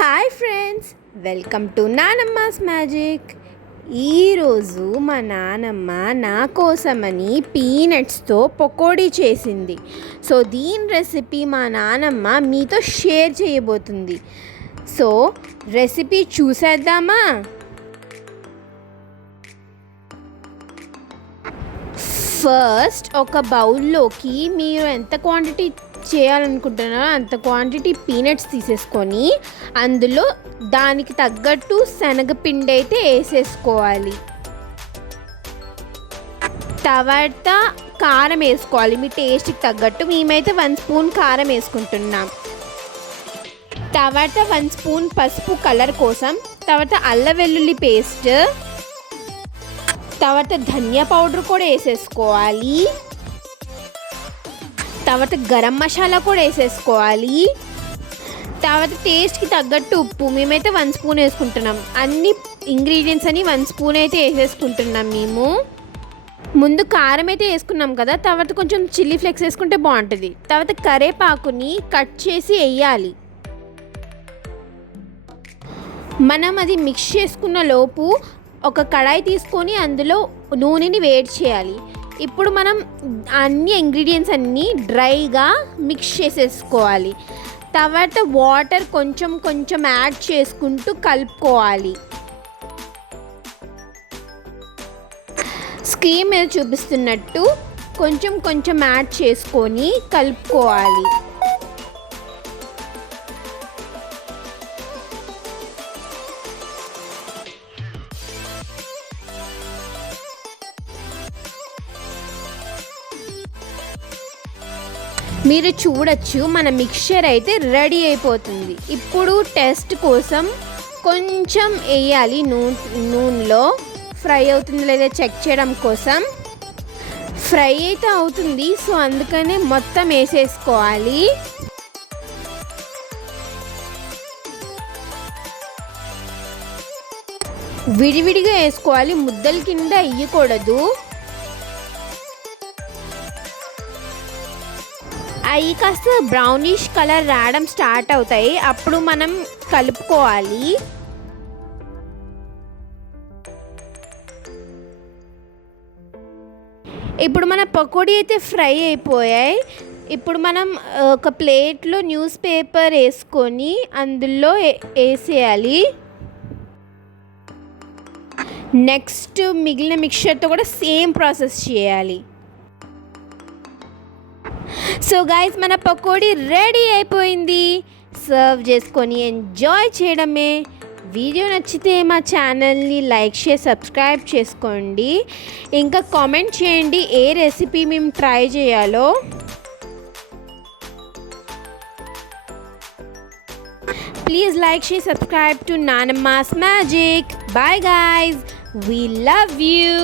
Hi friends, welcome to Nanamma's magic. ఈరోజు మా నానమ్మ నా కోసమని పీనట్స్తో పకోడీ చేసింది. సో దీని రెసిపీ మా నానమ్మ మీతో షేర్ చేయబోతుంది. సో రెసిపీ చూసేద్దామా? ఫస్ట్ ఒక బౌల్లోకి మీరు ఎంత క్వాంటిటీ చేయాలనుకుంటున్నారో అంత క్వాంటిటీ పీనట్స్ తీసేసుకొని అందులో దానికి తగ్గట్టు శనగపిండి అయితే వేసేసుకోవాలి. తర్వాత కారం వేసుకోవాలి మీ టేస్ట్కి తగ్గట్టు. మేమైతే 1 స్పూన్ కారం వేసుకుంటున్నాం. తర్వాత 1 స్పూన్ పసుపు కలర్ కోసం. తర్వాత అల్లం వెల్లుల్లి పేస్ట్, తర్వాత ధనియా పౌడర్ కూడా వేసేసుకోవాలి. తర్వాత గరం మసాలా కూడా వేసేసుకోవాలి. తర్వాత టేస్ట్కి తగ్గట్టు ఉప్పు. మేమైతే 1 స్పూన్ వేసుకుంటున్నాం. అన్ని ఇంగ్రీడియంట్స్ అని 1 స్పూన్ అయితే వేసేసుకుంటున్నాం. మేము ముందు కారం అయితే వేసుకున్నాం కదా, తర్వాత కొంచెం చిల్లీ ఫ్లేక్స్ వేసుకుంటే బాగుంటుంది. తర్వాత కరివేపాకుని కట్ చేసి వేయాలి. మనం అది మిక్స్ చేసుకున్న లోపు ఒక కడాయి తీసుకొని అందులో నూనెని వేడి చేయాలి. ఇప్పుడు మనం అన్ని ఇంగ్రీడియంట్స్ అన్నీ డ్రైగా మిక్స్ చేసేసుకోవాలి. తర్వాత వాటర్ కొంచెం కొంచెం యాడ్ చేసుకుంటూ కలుపుకోవాలి. స్క్రీన్ మీద చూపిస్తున్నట్టు కొంచెం కొంచెం యాడ్ చేసుకొని కలుపుకోవాలి. మీరు చూడొచ్చు మన మిక్చర్ అయితే రెడీ అయిపోతుంది. ఇప్పుడు టెస్ట్ కోసం కొంచెం వేయాలి నూనెలో. ఫ్రై అవుతుంది లేదా చెక్ చేయడం కోసం. ఫ్రై అయితే అవుతుంది, సో అందుకనే మొత్తం వేసేసుకోవాలి. విడివిడిగా వేసుకోవాలి, ముద్దల కింద వేయకూడదు. అవి కాస్త బ్రౌనిష్ కలర్ రావడం స్టార్ట్ అవుతాయి, అప్పుడు మనం కలుపుకోవాలి. ఇప్పుడు మన పకోడీ అయితే ఫ్రై అయిపోయాయి. ఇప్పుడు మనం ఒక ప్లేట్లో న్యూస్ పేపర్ వేసుకొని అందులో వేసేయాలి. నెక్స్ట్ మిగిలిన మిక్చర్తో కూడా సేమ్ ప్రాసెస్ చేయాలి. సో గైస్, మన పకోడీ రెడీ అయిపోయింది. సర్వ్ చేసుకొని ఎంజాయ్ చేయడమే. వీడియో నచ్చితే మా ఛానల్ని లైక్ చేసి సబ్స్క్రైబ్ చేసుకోండి. ఇంకా కామెంట్ చేయండి ఏ రెసిపీ మేము ట్రై చేయాలో. Please like share subscribe to Nanamma's magic. Bye guys, we love you.